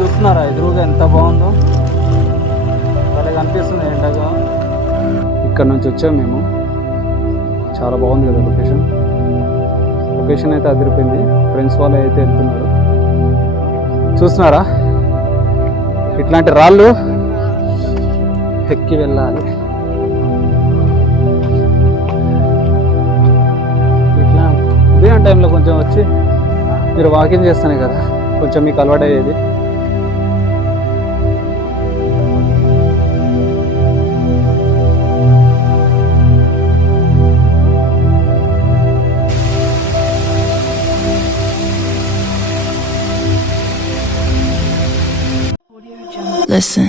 చూస్తున్నారా? ఎదురుగా ఎంత బాగుందో? అలా కనిపిస్తుంది ఎండగా. ఇక్కడ నుంచి వచ్చాము మేము. చాలా బాగుంది కదా లొకేషన్. లొకేషన్ అయితే అదిరిపోయింది. ఫ్రెండ్స్ వాళ్ళు అయితే వెళ్తున్నారు. చూస్తున్నారా? ఇట్లాంటి రాళ్ళు ఎక్కి వెళ్ళాలి. ఇట్లా ఉదయం టైంలో కొంచెం వచ్చి మీరు వాకింగ్ చేస్తానే కదా కొంచెం మీకు అలవాటు అయ్యేది Listen.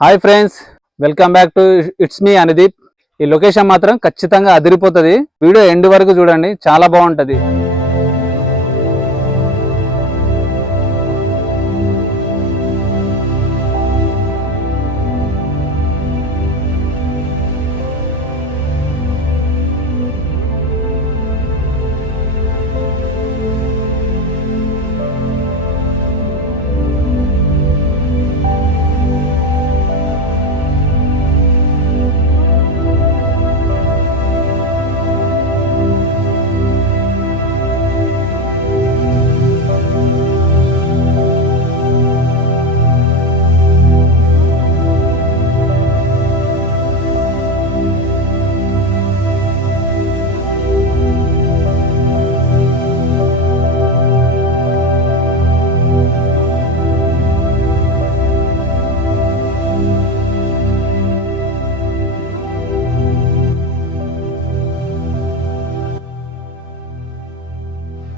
Hi friends welcome back to it's me Anudeep ఈ లొకేషన్ మాత్రం ఖచ్చితంగా అదిరిపోతుంది. వీడియో ఎండ్ వరకు చూడండి చాలా బాగుంటది.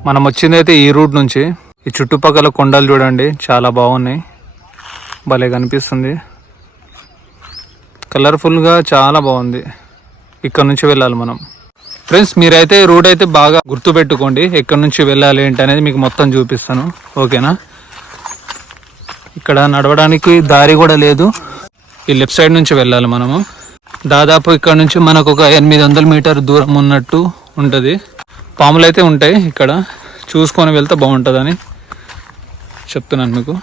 మనం వచ్చింది అయితే ఈ రూట్ నుంచి. ఈ చుట్టుపక్కల కొండలు చూడండి చాలా బాగున్నాయి. భలే కనిపిస్తుంది. కలర్ఫుల్గా చాలా బాగుంది. ఇక్కడ నుంచి వెళ్ళాలి మనం. ఫ్రెండ్స్ మీరైతే రూట్ అయితే బాగా గుర్తుపెట్టుకోండి. ఎక్కడి నుంచి వెళ్ళాలి ఏంటి అనేది మీకు మొత్తం చూపిస్తాను. ఓకేనా? ఇక్కడ నడవడానికి దారి కూడా లేదు. ఈ లెఫ్ట్ సైడ్ నుంచి వెళ్ళాలి మనము. దాదాపు ఇక్కడ నుంచి మనకు ఒక ఎనిమిది వందల మీటర్ దూరం ఉన్నట్టు ఉంటుంది. పాములు అయితే ఉంటాయి ఇక్కడ. చూసుకొని వెళ్తే బాగుంటుందని చెప్తున్నాను మీకు.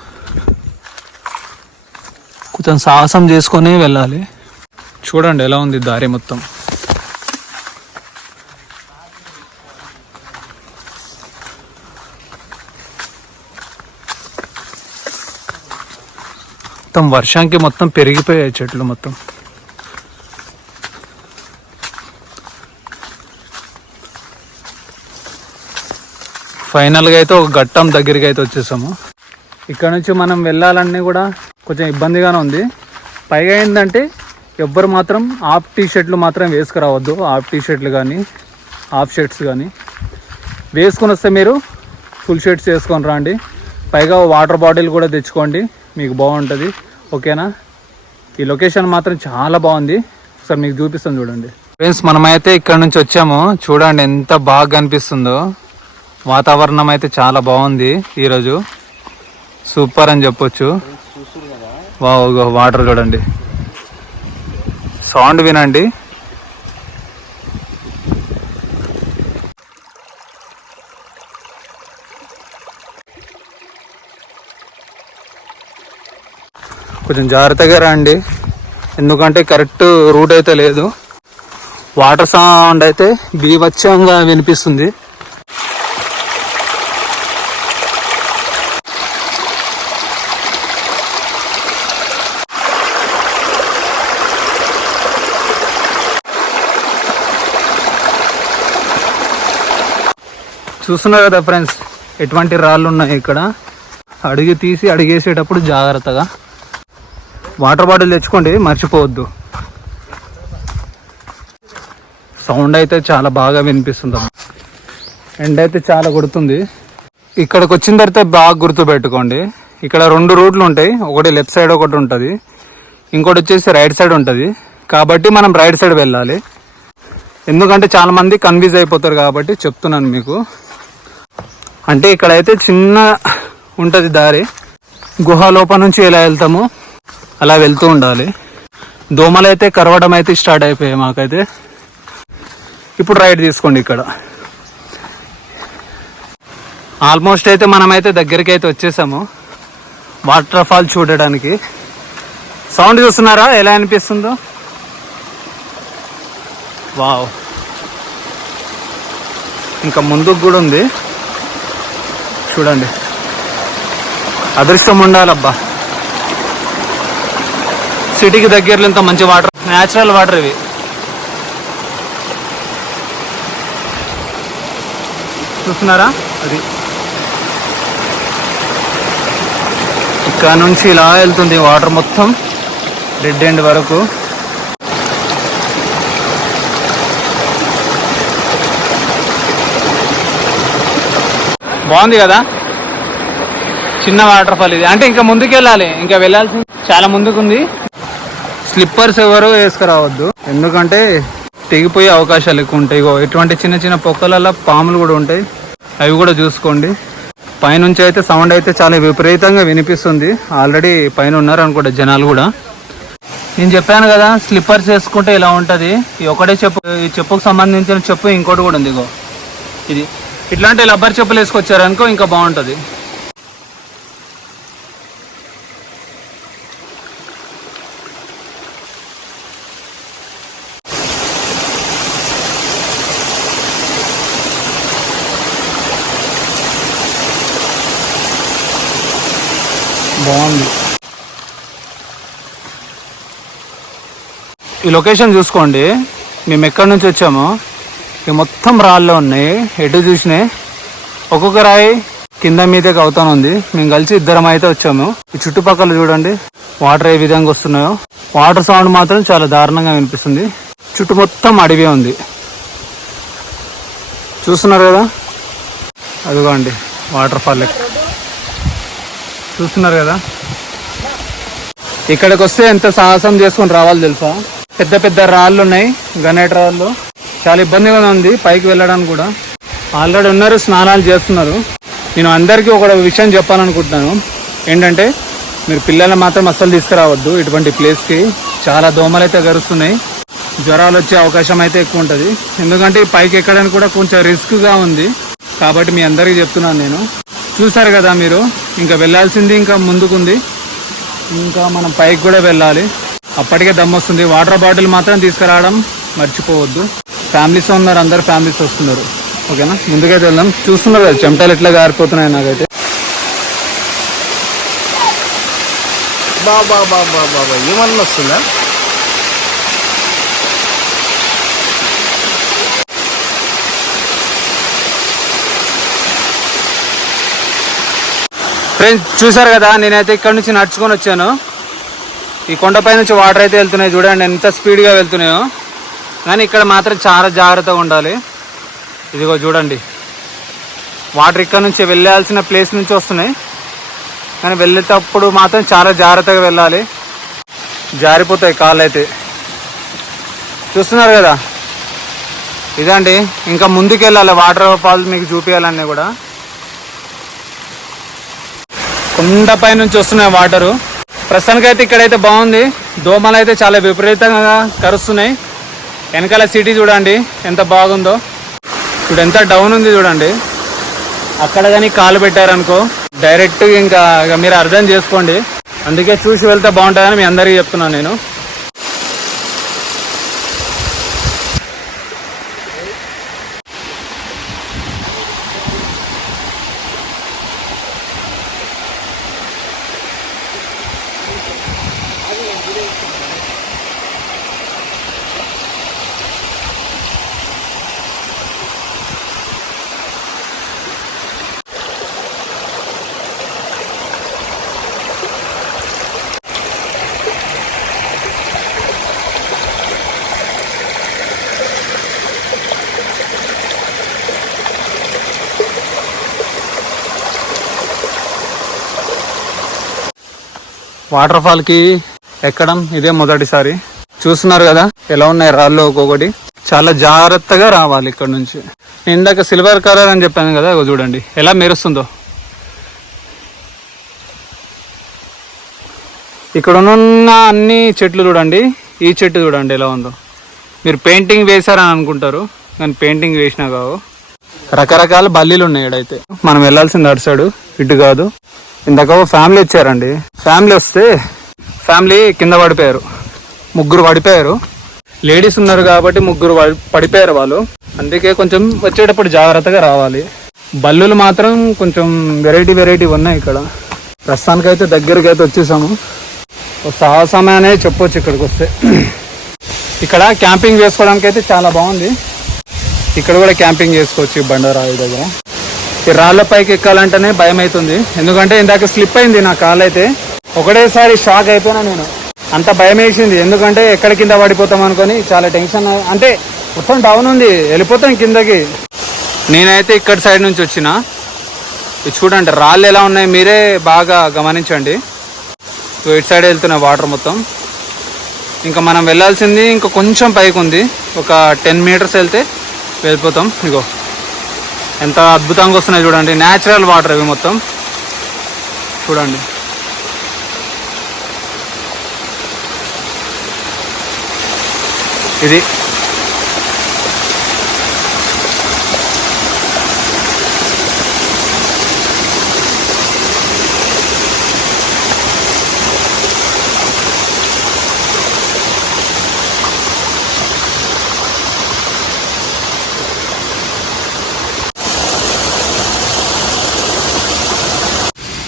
కొంచెం సాహసం చేసుకొని వెళ్ళాలి. చూడండి ఎలా ఉంది దారి మొత్తం. మొత్తం వర్షానికి మొత్తం పెరిగిపోయాయి చెట్లు మొత్తం. ఫైనల్గా అయితే ఒక ఘట్టం దగ్గరికి అయితే వచ్చేసాము. ఇక్కడ నుంచి మనం వెళ్ళాలన్నీ కూడా కొంచెం ఇబ్బందిగానే ఉంది. పైగా ఏంటంటే ఎవ్వరు మాత్రం హాఫ్ టీ షర్ట్లు మాత్రం వేసుకురావద్దు. హాఫ్ టీ షర్ట్లు కానీ హాఫ్ షర్ట్స్ కానీ. వేసుకొని వస్తే మీరు ఫుల్ షర్ట్స్ వేసుకొని రండి. పైగా వాటర్ బాటిల్ కూడా తెచ్చుకోండి. మీకు బాగుంటుంది. ఓకేనా? ఈ లొకేషన్ మాత్రం చాలా బాగుంది. ఒకసారి మీకు చూపిస్తాను చూడండి. ఫ్రెండ్స్ మనమైతే ఇక్కడ నుంచి వచ్చాము. చూడండి ఎంత బాగా కనిపిస్తుందో. వాతావరణం అయితే చాలా బాగుంది ఈరోజు. సూపర్ అని చెప్పొచ్చు. వావ్ వాటర్ చూడండి. సౌండ్ వినండి. కొంచెం జాగ్రత్తగా రండి. ఎందుకంటే కరెక్ట్ రూట్ అయితే లేదు. వాటర్ సౌండ్ అయితే బీభత్సంగా వినిపిస్తుంది. చూస్తున్నారు కదా ఫ్రెండ్స్ ఎటువంటి రాళ్ళు ఉన్నాయి ఇక్కడ? అడిగి తీసి అడిగేసేటప్పుడు జాగ్రత్తగా. వాటర్ బాటిల్ తెచ్చుకోండి మర్చిపోవద్దు. సౌండ్ అయితే చాలా బాగా వినిపిస్తుంది ఎండ అయితే చాలా కొడుతుంది. ఇక్కడికి వచ్చిన తర్వాత బాగా గుర్తుపెట్టుకోండి ఇక్కడ రెండు రూట్లు ఉంటాయి ఒకటి లెఫ్ట్ సైడ్ ఒకటి ఉంటుంది. ఇంకోటి వచ్చేసి రైట్ సైడ్ ఉంటుంది. కాబట్టి మనం రైట్ సైడ్ వెళ్ళాలి. ఎందుకంటే చాలామంది కన్ఫ్యూజ్ అయిపోతారు కాబట్టి చెప్తున్నాను మీకు. అంటే ఇక్కడైతే చిన్న ఉంటుంది దారి. గుహ లోపల నుంచి ఎలా వెళ్తామో అలా వెళ్తూ ఉండాలి. దోమలు అయితే కరవడం అయితే స్టార్ట్ అయిపోయాయి మాకైతే. ఇప్పుడు రైడ్ తీసుకోండి ఇక్కడ. ఆల్మోస్ట్ అయితే మనమైతే దగ్గరికి అయితే వచ్చేసాము. వాటర్ ఫాల్ చూడడానికి. సౌండ్ చూస్తున్నారా? ఎలా అనిపిస్తుందో? వావ్. ఇంకా ముందుకు కూడా ఉంది. చూడండి. అదృష్టం ఉండాలబ్బా. సిటీకి దగ్గరలో ఇంత మంచి వాటర్ న్యాచురల్ వాటర్ ఇవి. చూస్తున్నారా? అది. ఇక్కడ నుంచి ఇలా వెళ్తుంది వాటర్ మొత్తం. రెడ్ ఎండ్ వరకు. బాగుంది కదా? చిన్న వాటర్ ఫాల్ ఇది. అంటే ఇంకా ముందుకు వెళ్ళాలి ఇంకా వెళ్ళాల్సి చాలా ముందుకుంది. స్లిప్పర్స్ ఎవరు వేసుకురావద్దు. ఎందుకంటే తెగిపోయే అవకాశాలు ఎక్కువ ఉంటాయి. ఇగో ఇటువంటి చిన్న చిన్న పొక్కలలో పాములు కూడా ఉంటాయి. అవి కూడా చూసుకోండి. పైనుంచి అయితే సౌండ్ అయితే చాలా విపరీతంగా వినిపిస్తుంది. ఆల్రెడీ పైన ఉన్నారు అనుకుంటా జనాలు కూడా. నేను చెప్పాను కదా స్లిప్పర్స్ వేసుకుంటే ఇలా ఉంటుంది. ఈ ఒకటే చెప్పు ఈ చెప్పుకు సంబంధించిన చెప్పు ఇంకోటి కూడా ఉంది ఇగో. ఇది. ఇట్లాంటి రబ్బర్ చెప్పులు వేసుకొచ్చారనుకో ఇంకా బాగుంటుంది. బాగుంది. ఈ లొకేషన్ చూసుకోండి. మేము ఎక్కడి నుంచి వచ్చామో. ఇక మొత్తం రాళ్ళు ఉన్నాయి. ఎటు చూసినాయి ఒక్కొక్క రాయి కింద మీదకి అవుతానుంది మేము కలిసి ఇద్దరం అయితే వచ్చాము. ఈ చుట్టుపక్కల చూడండి వాటర్ ఏ విధంగా వస్తున్నాయో. వాటర్ సౌండ్ మాత్రం చాలా దారుణంగా వినిపిస్తుంది. చుట్టూ మొత్తం అడవి ఉంది. చూస్తున్నారు కదా? అదిగోండి వాటర్ ఫాల్ చూస్తున్నారు కదా? ఇక్కడికి వస్తే ఎంత సాహసం చేసుకొని రావాలి తెలుసా? పెద్ద పెద్ద రాళ్ళు ఉన్నాయి గనేట్ రాళ్ళు. చాలా ఇబ్బందిగా ఉంది పైకి వెళ్ళడానికి కూడా. ఆల్రెడీ ఉన్నారు స్నానాలు చేస్తున్నారు. నేను అందరికీ ఒక విషయం చెప్పాలనుకుంటున్నాను. ఏంటంటే మీరు పిల్లల్ని మాత్రం అస్సలు తీసుకురావద్దు. ఇటువంటి ప్లేస్కి చాలా దోమలు అయితే గరుస్తున్నాయి. జ్వరాలు వచ్చే అవకాశం అయితే ఎక్కువ ఉంటుంది. ఎందుకంటే ఈ పైకి ఎక్కడానికి కూడా కొంచెం రిస్క్గా ఉంది. కాబట్టి మీ అందరికీ చెప్తున్నాను నేను. చూసారు కదా మీరు ఇంకా వెళ్ళాల్సింది ఇంకా ముందుకుంది. ఇంకా మనం పైకి కూడా వెళ్ళాలి. అప్పటికే దమ్ వస్తుంది. వాటర్ బాటిల్ మాత్రం తీసుకురావడం మర్చిపోవద్దు. ఫ్యామిలీస్ ఉన్నారు అందరు ఫ్యామిలీస్ వస్తున్నారు. ఓకేనా? ముందుకైతే వెళ్దాం. చూస్తున్నారు కదా చెమటలు ఎట్లా గారిపోతున్నాయి నాకైతే. బాబా బాబా బాబా ఏమన్నా వస్తుందా? ఫ్రెండ్స్ చూసారు కదా నేనైతే ఇక్కడ నుంచి నడుచుకొని వచ్చాను. ఈ కొండపై నుంచి వాటర్ అయితే వెళ్తున్నాయి. చూడండి ఎంత స్పీడ్గా వెళ్తున్నాయో. కానీ ఇక్కడ మాత్రం చాలా జాగ్రత్తగా ఉండాలి. ఇదిగో చూడండి. వాటర్ ఇక్కడ నుంచి వెళ్ళాల్సిన ప్లేస్ నుంచి వస్తున్నాయి. కానీ వెళ్ళేటప్పుడు మాత్రం చాలా జాగ్రత్తగా వెళ్ళాలి. జారిపోతాయి కాళ్ళు అయితే చూస్తున్నారు కదా? ఇదండి. ఇంకా ముందుకు వెళ్ళాలి వాటర్ ఫాల్స్ మీకు చూపించాలన్నీ కూడా. కొండపై నుంచి వస్తున్నాయి వాటరు. ప్రస్తుతానికి అయితే ఇక్కడైతే బాగుంది. దోమలు అయితే చాలా విపరీతంగా కరుస్తున్నాయి. వెనకాల సిటీ చూడండి ఎంత బాగుందో. ఇప్పుడు ఎంత డౌన్ ఉంది చూడండి. అక్కడ కానీ కాలు పెట్టారనుకో డైరెక్ట్ ఇంకా ఇక మీరు అర్థం చేసుకోండి. అందుకే చూసి వెళ్తే బాగుంటుందని మీ అందరికీ చెప్తున్నాను నేను. వాటర్ ఫాల్కి ఎక్కడం ఇదే మొదటిసారి. చూస్తున్నారు కదా ఎలా ఉన్నాయి రాళ్ళు ఒక్కొక్కటి. చాలా జాగ్రత్తగా రావాలి ఇక్కడ నుంచి. నేను ఇందాక సిల్వర్ కలర్ అని చెప్పాను కదా చూడండి. ఎలా మెరుస్తుందో. ఇక్కడ ఉన్న అన్ని చెట్లు చూడండి. ఈ చెట్టు చూడండి ఎలా ఉందో. మీరు పెయింటింగ్ వేశారని అనుకుంటారు కానీ పెయింటింగ్ వేసినా కావు. రకరకాల బల్లీలు ఉన్నాయి ఇక్కడైతే. మనం వెళ్ళాల్సింది అటు సైడు ఇటు కాదు. ఇందాక ఫ్యామిలీ వచ్చారండి. ఫ్యామిలీ వస్తే ఫ్యామిలీ కింద పడిపోయారు. ముగ్గురు పడిపోయారు. లేడీస్ ఉన్నారు కాబట్టి ముగ్గురు పడిపోయారు వాళ్ళు. అందుకే కొంచెం వచ్చేటప్పుడు జాగ్రత్తగా రావాలి. బల్లులు మాత్రం కొంచెం వెరైటీ వెరైటీ ఉన్నాయి ఇక్కడ. ప్రస్తుతానికైతే దగ్గరికి అయితే వచ్చేసాము. సాహసమే అనేది చెప్పొచ్చు ఇక్కడికి వస్తే. ఇక్కడ క్యాంపింగ్ చేసుకోవడానికి అయితే చాలా బాగుంది. ఇక్కడ కూడా క్యాంపింగ్ చేసుకోవచ్చు బండరాయి దగ్గర. ఈ రాళ్ళపైకి ఎక్కాలంటేనే భయం అవుతుంది ఎందుకంటే ఇందాక స్లిప్ అయింది నా కాలు అయితే ఒకటేసారి షాక్ అయిపోయినా నేను. అంత భయం వేసింది ఎందుకంటే ఎక్కడ కింద పడిపోతాం అనుకొని చాలా టెన్షన్. అంటే మొత్తం డౌన్ ఉంది. వెళ్ళిపోతాం కిందకి. నేనైతే ఇక్కడ సైడ్ నుంచి వచ్చిన. ఇది చూడండి రాళ్ళు ఎలా ఉన్నాయి మీరే బాగా గమనించండి. ఇటు సైడ్ వెళ్తున్నాయి వాటర్ మొత్తం. ఇంకా మనం వెళ్ళాల్సింది ఇంకా కొంచెం పైకి ఉంది ఒక టెన్ మీటర్స్ వెళ్తే వెళ్ళిపోతాం. ఇగో. ఎంత అద్భుతంగా వస్తున్నాయి చూడండి. న్యాచురల్ వాటర్ ఇవి మొత్తం. చూడండి. ఇది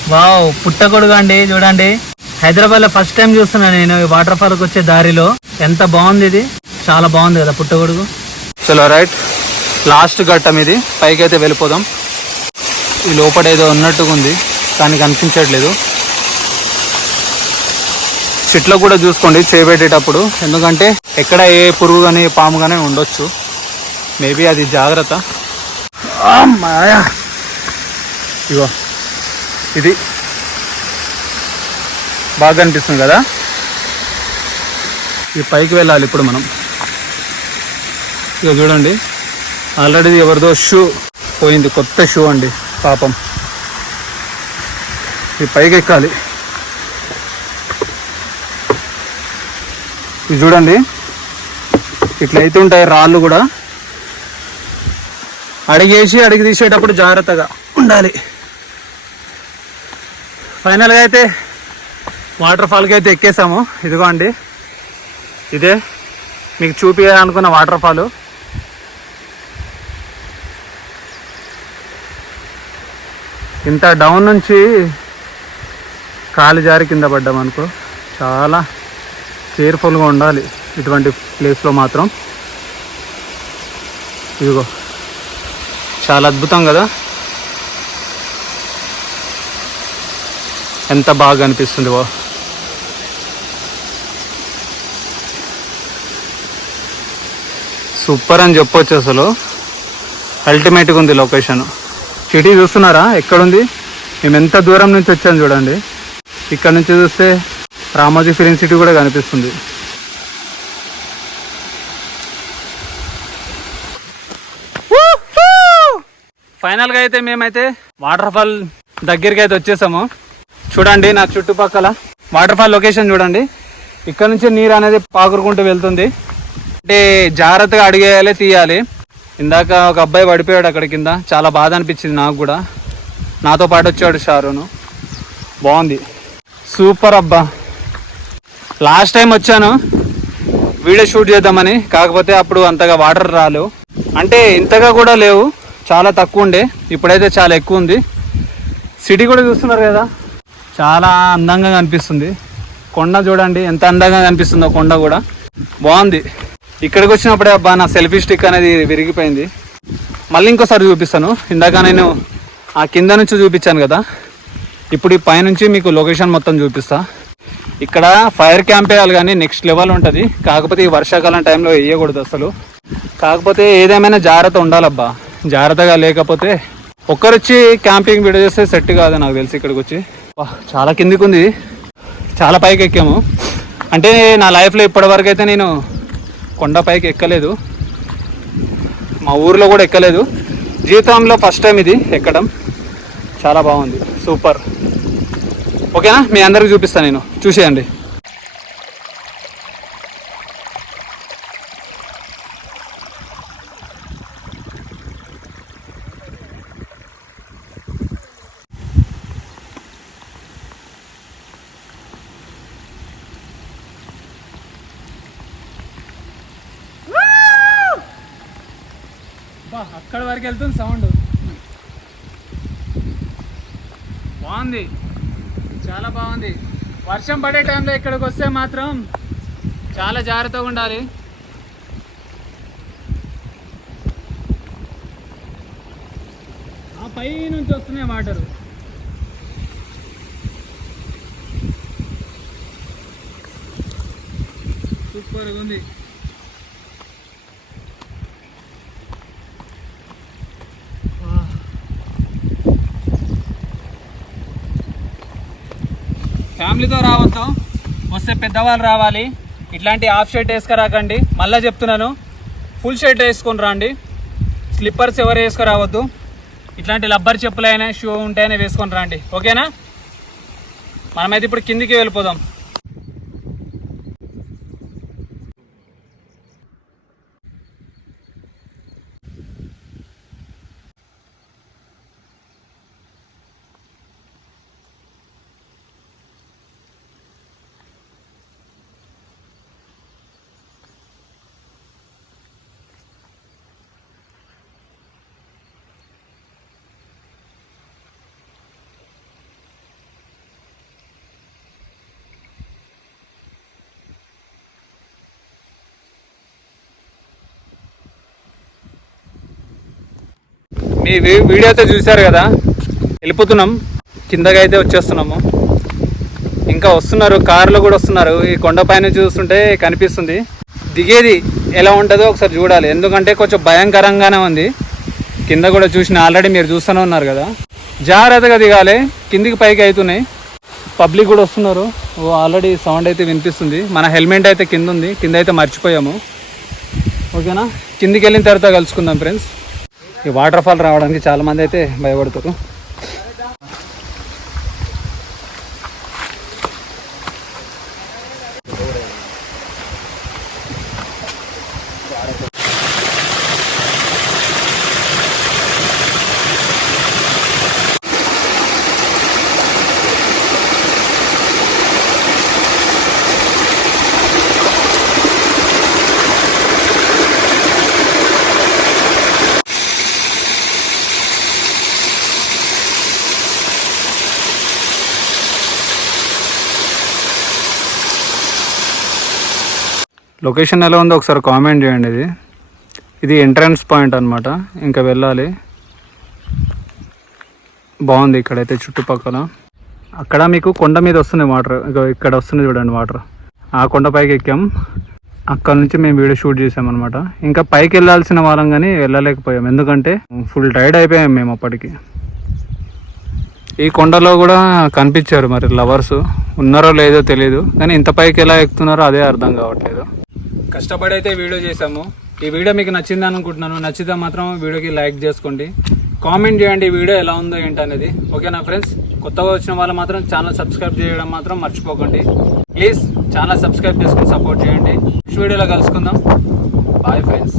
వావ్ పుట్టగొడుగు అండి చూడండి. హైదరాబాద్లో ఫస్ట్ టైం చూస్తున్నా నేను ఈ వాటర్ ఫాల్ వచ్చే దారిలో. ఎంత బాగుంది ఇది? చాలా బాగుంది కదా పుట్టగొడుగు. చలో రైట్ లాస్ట్ ఘట్టం ఇది. పైకి అయితే వెళ్ళిపోదాం. ఈ లోపల ఏదో ఉన్నట్టుగా ఉంది కానీ కనిపించట్లేదు. చెట్లకు కూడా చూసుకోండి చేపెట్టేటప్పుడు. ఎందుకంటే ఎక్కడ ఏ పురుగు కానీ పాము కానీ ఉండొచ్చు. మేబీ అది జాగ్రత్త. ఇగో. ఇది బాగా అనిపిస్తుంది కదా? ఈ పైకి వెళ్ళాలి ఇప్పుడు మనం. ఇక చూడండి. ఆల్రెడీ ఎవరిదో షూ పోయింది. కొత్త షూ అండి పాపం. ఈ పైకి ఎక్కాలి. ఇది చూడండి. ఇట్లయితే ఉంటాయి రాళ్ళు కూడా. అడిగేసి అడిగి తీసేటప్పుడు జాగ్రత్తగా ఉండాలి. ఫైనల్గా అయితే వాటర్ ఫాల్కి అయితే ఎక్కేసాము. ఇదిగో అండి ఇదే మీకు చూపించాలనుకున్న వాటర్ ఫాల్. ఇంత డౌన్ నుంచి కాలు జారి కింద పడ్డాం అనుకో చాలా కేర్ఫుల్గా ఉండాలి ఇటువంటి ప్లేస్లో మాత్రం. ఇదిగో చాలా అద్భుతం కదా. ఎంత బాగా అనిపిస్తుంది వా. సూపర్ అని చెప్పొచ్చు అసలు. అల్టిమేట్గా ఉంది లొకేషన్. సిటీ చూస్తున్నారా? ఎక్కడుంది? మేము ఎంత దూరం నుంచి వచ్చాము చూడండి. ఇక్కడ నుంచి చూస్తే రామోజీ ఫిలిం సిటీ కూడా కనిపిస్తుంది. ఫైనల్గా అయితే మేమైతే వాటర్ ఫాల్ దగ్గరికి అయితే వచ్చేసాము. చూడండి నా చుట్టుపక్కల వాటర్ ఫాల్ లొకేషన్ చూడండి. ఇక్కడ నుంచి నీరు అనేది పాకురుకుంటూ వెళ్తుంది. అంటే జాగ్రత్తగా అడిగేయాలి తీయాలి. ఇందాక ఒక అబ్బాయి పడిపోయాడు అక్కడ కింద. చాలా బాధ అనిపించింది నాకు కూడా. నాతో పాటు వచ్చాడు షారును. బాగుంది. సూపర్ అబ్బా. లాస్ట్ టైం వచ్చాను. వీడియో షూట్ చేద్దామని. కాకపోతే అప్పుడు అంతగా వాటర్ రాలేవు అంటే ఇంతగా కూడా లేవు. చాలా తక్కువ ఉండే. ఇప్పుడైతే చాలా ఎక్కువ ఉంది. సిటీ కూడా చూస్తున్నారు కదా? చాలా అందంగా కనిపిస్తుంది. కొండ చూడండి ఎంత అందంగా కనిపిస్తుందో కొండ కూడా. బాగుంది. ఇక్కడికి వచ్చినప్పుడే అబ్బా నా సెల్ఫీ స్టిక్ అనేది విరిగిపోయింది. మళ్ళీ ఇంకోసారి చూపిస్తాను. ఇందాక నేను ఆ కింద నుంచి చూపించాను కదా. ఇప్పుడు ఈ పైనుంచి మీకు లొకేషన్ మొత్తం చూపిస్తా. ఇక్కడ ఫైర్ క్యాంప్ వేయాలి కానీ నెక్స్ట్ లెవెల్ ఉంటుంది. కాకపోతే ఈ వర్షాకాలం టైంలో వేయకూడదు అసలు. కాకపోతే ఏదేమైనా జాగ్రత్త ఉండాలబ్బా. జాగ్రత్తగా లేకపోతే ఒక్కరొచ్చి క్యాంపింగ్ వీడియో చేస్తే సెట్ కాదు నాకు తెలిసి ఇక్కడికి వచ్చి. చాలా కిందికి ఉంది చాలా పైకి ఎక్కాము అంటే నా లైఫ్లో ఇప్పటివరకు అయితే నేను కొండ పైకి ఎక్కలేదు మా ఊర్లో కూడా ఎక్కలేదు. జీవితంలో ఫస్ట్ టైం ఇది ఎక్కడం. చాలా బాగుంది. సూపర్. ఓకేనా? మీ అందరికి చూపిస్తాను నేను. చూసేయండి. అక్కడ వరకు వెళ్తుంది సౌండ్ బాగుంది. చాలా బాగుంది. వర్షం పడే టైంలో ఇక్కడికి వస్తే మాత్రం చాలా జాగ్రత్తగా ఉండాలి. ఆ పై నుంచి వస్తున్నాయి వాటర్ సూపర్గా ఉంది. ఫ్యామిలీతో రావద్దు. వస్తే పెద్దవాళ్ళు రావాలి. ఇట్లాంటి హాఫ్ షర్ట్ వేసుకురాకండి. మళ్ళీ చెప్తున్నాను. ఫుల్ షర్ట్ వేసుకొని రండి. స్లిప్పర్స్ ఎవరు వేసుకురావద్దు. ఇట్లాంటి లబ్బర్ చెప్పులైనా షూ ఉంటాయని వేసుకొని రండి. ఓకేనా? మనమైతే ఇప్పుడు కిందికి వెళ్ళిపోదాం. మీ వీడియో అయితే చూశారు కదా? వెళ్ళిపోతున్నాం. కిందకి అయితే వచ్చేస్తున్నాము. ఇంకా వస్తున్నారు కార్లో కూడా వస్తున్నారు. ఈ కొండపైన చూస్తుంటే కనిపిస్తుంది. దిగేది ఎలా ఉంటుందో ఒకసారి చూడాలి. ఎందుకంటే కొంచెం భయంకరంగానే ఉంది. కింద కూడా చూసిన ఆల్రెడీ మీరు చూస్తూనే ఉన్నారు కదా. జాగ్రత్తగా దిగాలి. కిందికి పైకి అవుతున్నాయి. పబ్లిక్ కూడా వస్తున్నారు. ఓ ఆల్రెడీ సౌండ్ అయితే వినిపిస్తుంది. మన హెల్మెట్ అయితే కింద ఉంది. కింద అయితే మర్చిపోయాము. ఓకేనా? కిందికి వెళ్ళిన తర్వాత కలుసుకుందాం ఫ్రెండ్స్. ఈ వాటర్ ఫాల్ రావడానికి చాలా మంది అయితే భయపడతారు లొకేషన్ ఎలా ఉందో ఒకసారి కామెంట్ చేయండి ఇది. ఇది ఎంట్రన్స్ పాయింట్ అనమాట ఇంకా వెళ్ళాలి. బాగుంది ఇక్కడైతే చుట్టుపక్కల. అక్కడ మీకు కొండ మీద వస్తున్నాయి వాటర్. ఇక ఇక్కడ వస్తుంది చూడండి వాటర్. ఆ కొండ పైకి ఎక్కాం. అక్కడ నుంచి మేము వీడియో షూట్ చేసామన్నమాట ఇంకా పైకి వెళ్ళాల్సిన వాళ్ళం కానీ వెళ్ళలేకపోయాం. ఎందుకంటే ఫుల్ టైర్డ్ అయిపోయాం మేము అప్పటికి. ఈ కొండలో కూడా కనిపించారు మరి లవర్స్. ఉన్నారో లేదో తెలియదు కానీ ఇంత పైకి ఎలా ఎక్కుతున్నారో అదే అర్థం కావట్లేదు. కష్టపడి అయితే వీడియో చేసాము ఈ వీడియో మీకు నచ్చింది అనుకుంటున్నాను. నచ్చితే మాత్రం వీడియోకి లైక్ చేసుకోండి. కామెంట్ చేయండి ఈ వీడియో ఎలా ఉందో ఏంటనేది ఓకేనా ఫ్రెండ్స్? కొత్తగా వచ్చిన వాళ్ళు మాత్రం ఛానల్ సబ్స్క్రైబ్ చేయడం మాత్రం మర్చిపోకండి. ప్లీజ్ ఛానల్ సబ్స్క్రైబ్ చేసుకుని సపోర్ట్ చేయండి. నెక్స్ట్ వీడియోలో కలుసుకుందాం. Bye friends.